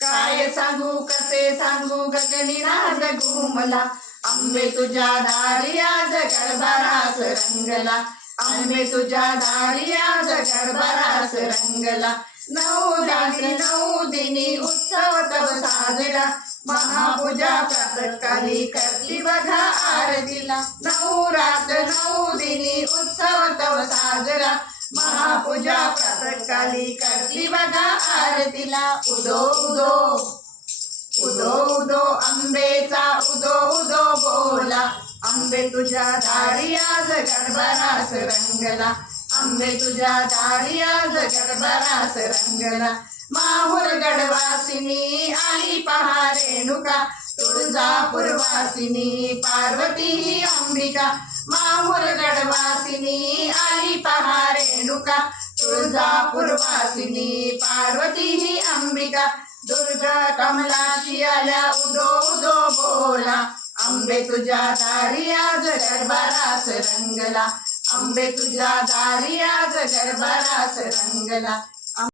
काय सांगू कसे सांगू गगनी नाद घुमला, आंबे तुझ्या दारी आज गडबडास रंगला, आंबे तुझ्या दारी आज गडबडास रंगला. नऊ दिनी उत्सव तव साजरा, महापूजा प्रातःकाली करती बघा आरतीला. नऊ दिनी उत्सव तव साजरा, महापूजा प्रातःकाली करती बघा आरतीला. उदो उदो उदो उदो आंबेचा उदो उदो बोला, आंबे तुझ्या दारी आज गडबडास रंगला, आंबे तुझ्या दारी आज गडबडास रंगला. माहुर गडवासिनी आई पहा रेणुका, तुळजापूरवासिनी पार्वती अंबिका. माहुर गडवासिनी आई पहा रेणुका, तुळजापूरवासिनी पार्वती अंबिका. दुर्गा कमलाची आल्या उदो उदो बोला, आंबे तुझ्या दारी आज गडबडास रंगला, आंबे तुझ्या दारी आज गडबडास रंगला.